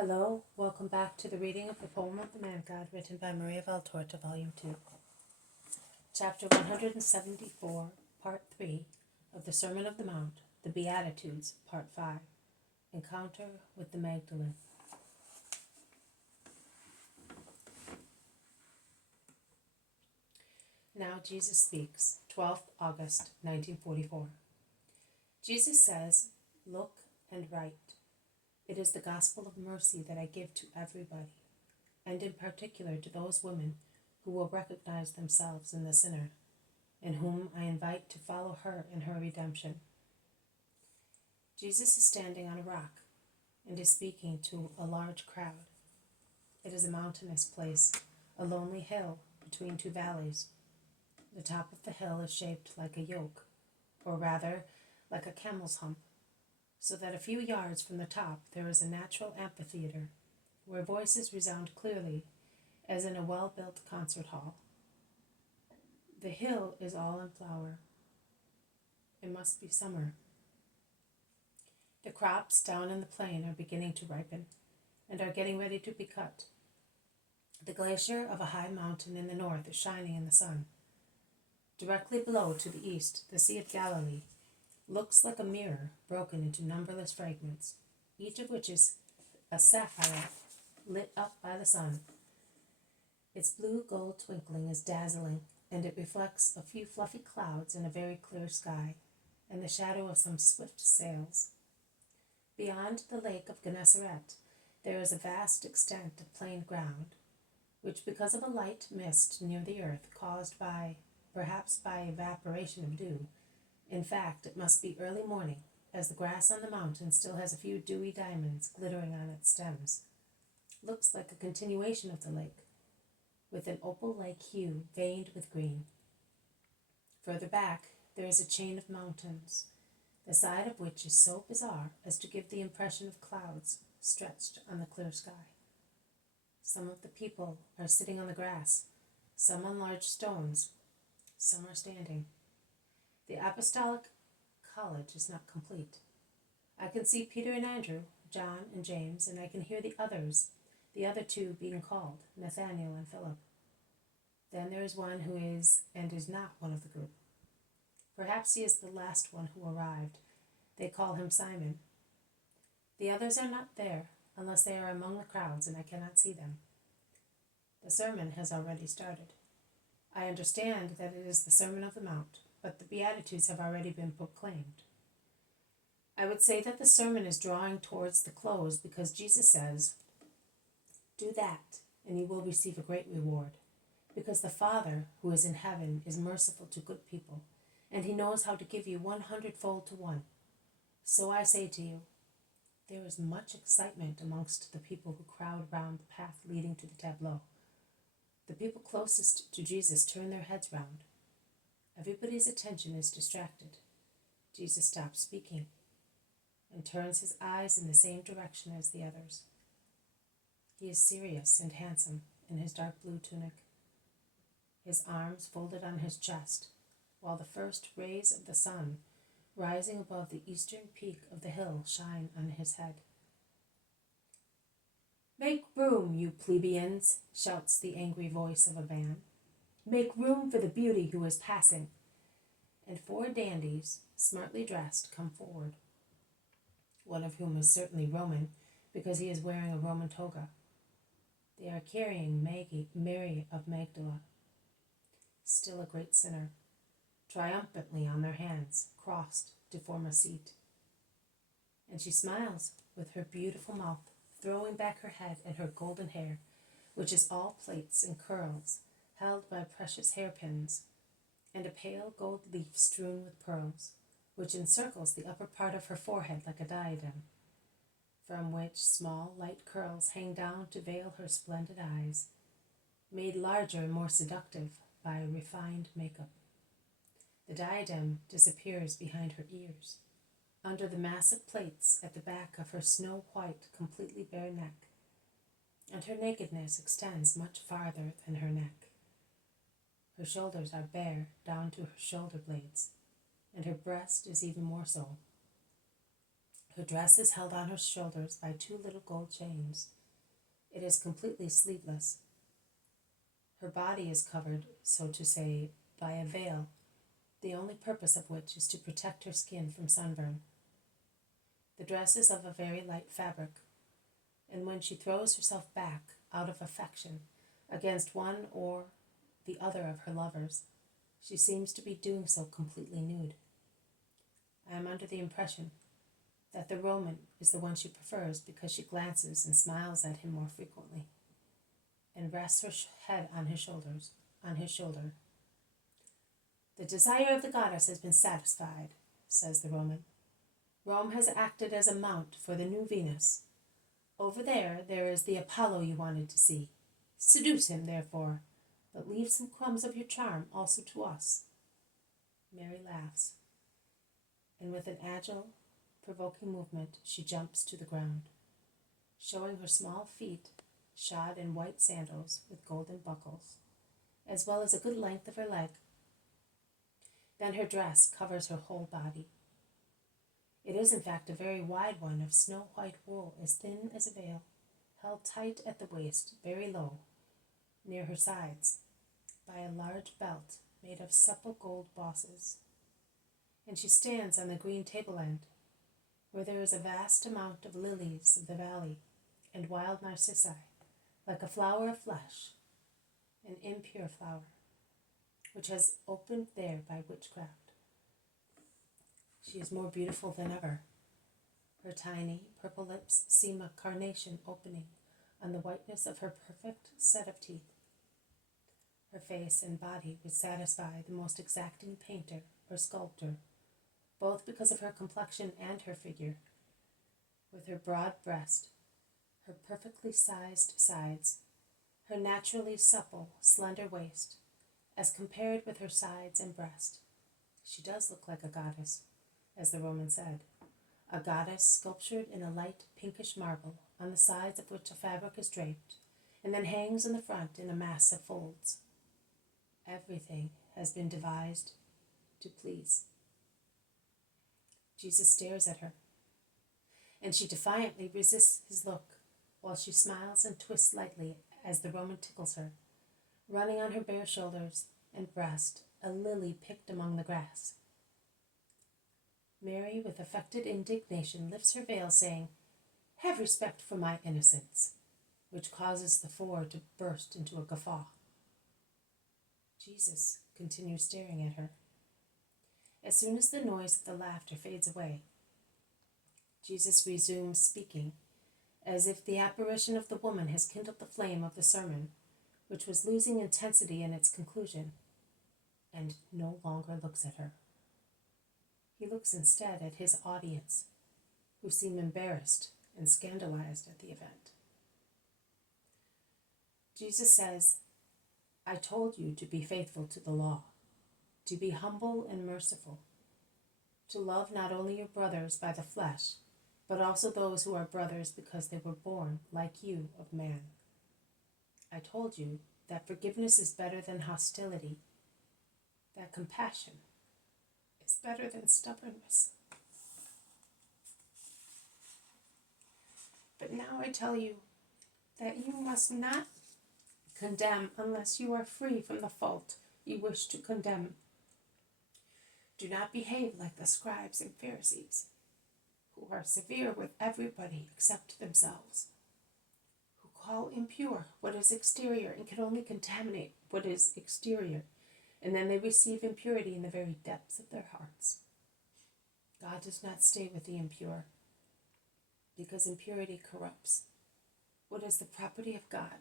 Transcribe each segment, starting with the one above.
Hello, welcome back to the reading of the poem of the Man-God written by Maria Valtorta, Volume 2. Chapter 174, Part 3 of the Sermon of the Mount, the Beatitudes, Part 5, Encounter with the Magdalene. Now Jesus speaks, 12th August, 1944. Jesus says, "Look and write. It is the gospel of mercy that I give to everybody, and in particular to those women who will recognize themselves in the sinner, and whom I invite to follow her in her redemption." Jesus is standing on a rock and is speaking to a large crowd. It is a mountainous place, a lonely hill between two valleys. The top of the hill is shaped like a yoke, or rather like a camel's hump, so that a few yards from the top there is a natural amphitheater where voices resound clearly as in a well-built concert hall. The hill is all in flower. It must be summer. The crops down in the plain are beginning to ripen and are getting ready to be cut. The glacier of a high mountain in the north is shining in the sun. Directly below to the east, the Sea of Galilee looks like a mirror broken into numberless fragments, each of which is a sapphire lit up by the sun. Its blue gold twinkling is dazzling, and it reflects a few fluffy clouds in a very clear sky, and the shadow of some swift sails. Beyond the lake of Gennesaret, there is a vast extent of plain ground, which, because of a light mist near the earth caused perhaps by evaporation of dew, in fact, it must be early morning, as the grass on the mountain still has a few dewy diamonds glittering on its stems, looks like a continuation of the lake, with an opal-like hue veined with green. Further back, there is a chain of mountains, the side of which is so bizarre as to give the impression of clouds stretched on the clear sky. Some of the people are sitting on the grass, some on large stones, some are standing. The Apostolic College is not complete. I can see Peter and Andrew, John and James, and I can hear the other two being called, Nathanael and Philip. Then there is one who is and is not one of the group. Perhaps he is the last one who arrived. They call him Simon. The others are not there, unless they are among the crowds, and I cannot see them. The sermon has already started. I understand that it is the Sermon of the Mount, but the Beatitudes have already been proclaimed. I would say that the sermon is drawing towards the close because Jesus says, "Do that, and you will receive a great reward, because the Father who is in heaven is merciful to good people, and he knows how to give you 100-fold to one. So I say to you," there is much excitement amongst the people who crowd round the path leading to the tableau. The people closest to Jesus turn their heads round. Everybody's attention is distracted. Jesus stops speaking and turns his eyes in the same direction as the others. He is serious and handsome in his dark blue tunic, his arms folded on his chest, while the first rays of the sun, rising above the eastern peak of the hill, shine on his head. "Make room, you plebeians," shouts the angry voice of a man. "Make room for the beauty who is passing." And 4 dandies, smartly dressed, come forward, one of whom is certainly Roman, because he is wearing a Roman toga. They are carrying Mary of Magdala, still a great sinner, triumphantly on their hands, crossed to form a seat. And she smiles with her beautiful mouth, throwing back her head and her golden hair, which is all plaits and curls, held by precious hairpins, and a pale gold leaf strewn with pearls, which encircles the upper part of her forehead like a diadem, from which small light curls hang down to veil her splendid eyes, made larger and more seductive by refined makeup. The diadem disappears behind her ears, under the massive plaits at the back of her snow-white, completely bare neck, and her nakedness extends much farther than her neck. Her shoulders are bare down to her shoulder blades, and her breast is even more so. Her dress is held on her shoulders by two little gold chains. It is completely sleeveless. Her body is covered, so to say, by a veil, the only purpose of which is to protect her skin from sunburn. The dress is of a very light fabric, and when she throws herself back, out of affection, against one or the other of her lovers, she seems to be doing so completely nude. I am under the impression that the Roman is the one she prefers because she glances and smiles at him more frequently, and rests her head on his shoulder. The desire of the goddess has been satisfied, says the Roman. Rome has acted as a mount for the new Venus. Over there is the Apollo you wanted to see. Seduce him, therefore, but leave some crumbs of your charm also to us. Mary laughs, and with an agile, provoking movement, she jumps to the ground, showing her small feet shod in white sandals with golden buckles, as well as a good length of her leg. Then her dress covers her whole body. It is in fact a very wide one of snow-white wool, as thin as a veil, held tight at the waist, very low, near her sides, by a large belt made of supple gold bosses. And she stands on the green tableland, where there is a vast amount of lilies of the valley and wild narcissi, like a flower of flesh, an impure flower, which has opened there by witchcraft. She is more beautiful than ever. Her tiny purple lips seem a carnation opening on the whiteness of her perfect set of teeth. Her face and body would satisfy the most exacting painter or sculptor, both because of her complexion and her figure, with her broad breast, her perfectly sized sides, her naturally supple, slender waist, as compared with her sides and breast. She does look like a goddess, as the Roman said, a goddess sculptured in a light pinkish marble, on the sides of which a fabric is draped, and then hangs in the front in a mass of folds. Everything has been devised to please. Jesus stares at her, and she defiantly resists his look, while she smiles and twists lightly as the Roman tickles her, running on her bare shoulders and breast a lily picked among the grass. Mary, with affected indignation, lifts her veil, saying, "Have respect for my innocence," which causes the four to burst into a guffaw. Jesus continues staring at her. As soon as the noise of the laughter fades away, Jesus resumes speaking, as if the apparition of the woman has kindled the flame of the sermon, which was losing intensity in its conclusion, and no longer looks at her. He looks instead at his audience, who seem embarrassed and scandalized at the event. Jesus says, "I told you to be faithful to the law, to be humble and merciful, to love not only your brothers by the flesh, but also those who are brothers because they were born, like you, of man. I told you that forgiveness is better than hostility, that compassion is better than stubbornness. But now I tell you that you must not condemn unless you are free from the fault you wish to condemn. Do not behave like the scribes and Pharisees, who are severe with everybody except themselves, who call impure what is exterior and can only contaminate what is exterior, and then they receive impurity in the very depths of their hearts. God does not stay with the impure, because impurity corrupts what is the property of God,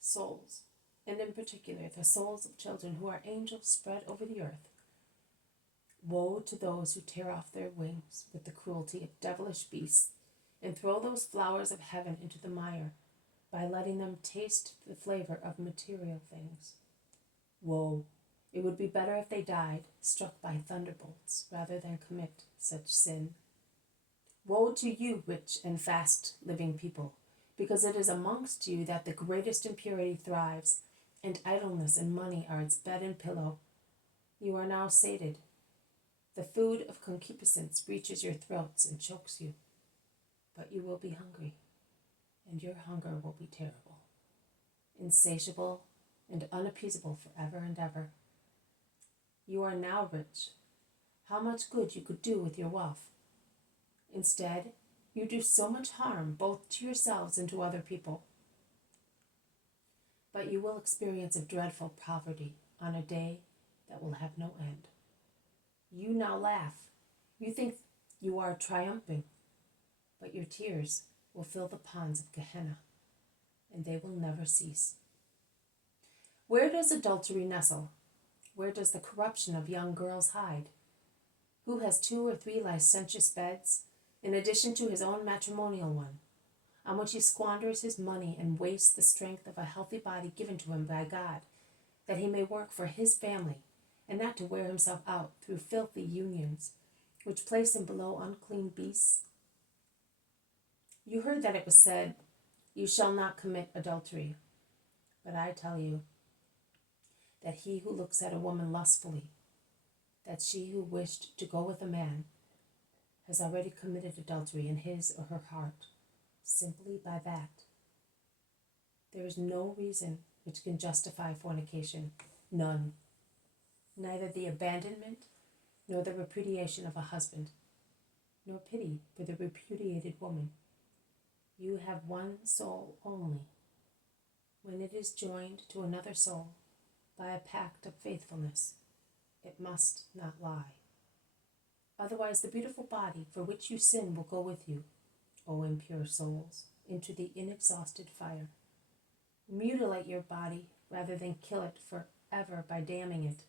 souls, and in particular the souls of children who are angels spread over the earth. Woe to those who tear off their wings with the cruelty of devilish beasts and throw those flowers of heaven into the mire by letting them taste the flavor of material things. Woe! It would be better if they died, struck by thunderbolts, rather than commit such sin. Woe to you, rich and fast-living people, because it is amongst you that the greatest impurity thrives, and idleness and money are its bed and pillow. You are now sated. The food of concupiscence reaches your throats and chokes you. but you will be hungry, and your hunger will be terrible, insatiable and unappeasable forever and ever. You are now rich. How much good you could do with your wealth. Instead, you do so much harm both to yourselves and to other people. But you will experience a dreadful poverty on a day that will have no end. You now laugh. You think you are triumphing, but your tears will fill the ponds of Gehenna, and they will never cease. Where does adultery nestle? Where does the corruption of young girls hide? Who has 2 or 3 licentious beds, in addition to his own matrimonial one, on which he squanders his money and wastes the strength of a healthy body given to him by God, that he may work for his family, and not to wear himself out through filthy unions, which place him below unclean beasts? You heard that it was said, "You shall not commit adultery." But I tell you that he who looks at a woman lustfully, that she who wished to go with a man, has already committed adultery in his or her heart, simply by that. There is no reason which can justify fornication, none. Neither the abandonment nor the repudiation of a husband, nor pity for the repudiated woman. You have one soul only. When it is joined to another soul by a pact of faithfulness, it must not lie. Otherwise, the beautiful body for which you sin will go with you, O impure souls, into the inexhausted fire. Mutilate your body rather than kill it forever by damning it.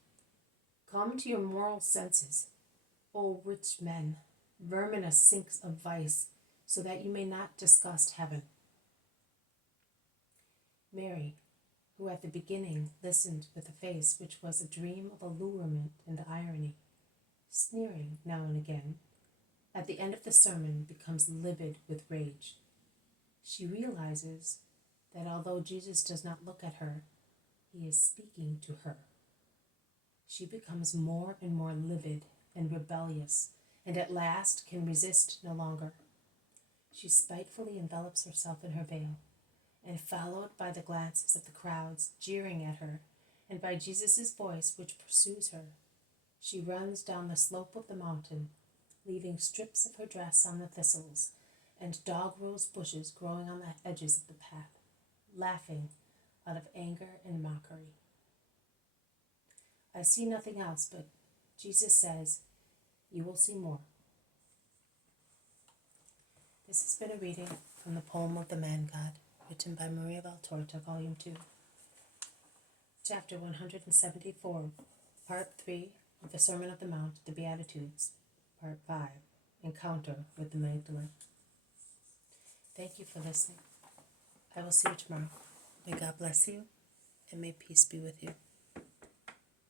Come to your moral senses, O rich men, verminous sinks of vice, so that you may not disgust heaven. Mary, who at the beginning listened with a face which was a dream of allurement and irony, sneering now and again, at the end of the sermon becomes livid with rage. She realizes that although Jesus does not look at her, he is speaking to her. She becomes more and more livid and rebellious, and at last can resist no longer. She spitefully envelops herself in her veil, and followed by the glances of the crowds jeering at her, and by Jesus' voice which pursues her, she runs down the slope of the mountain, leaving strips of her dress on the thistles and dog-rose bushes growing on the edges of the path, laughing out of anger and mockery. I see nothing else, but Jesus says, "You will see more." This has been a reading from the poem of the Man-God, written by Maria Valtorta, Volume 2. Chapter 174, Part 3 of the Sermon of the Mount, the Beatitudes, Part 5, Encounter with the Magdalene. Thank you for listening. I will see you tomorrow. May God bless you, and may peace be with you.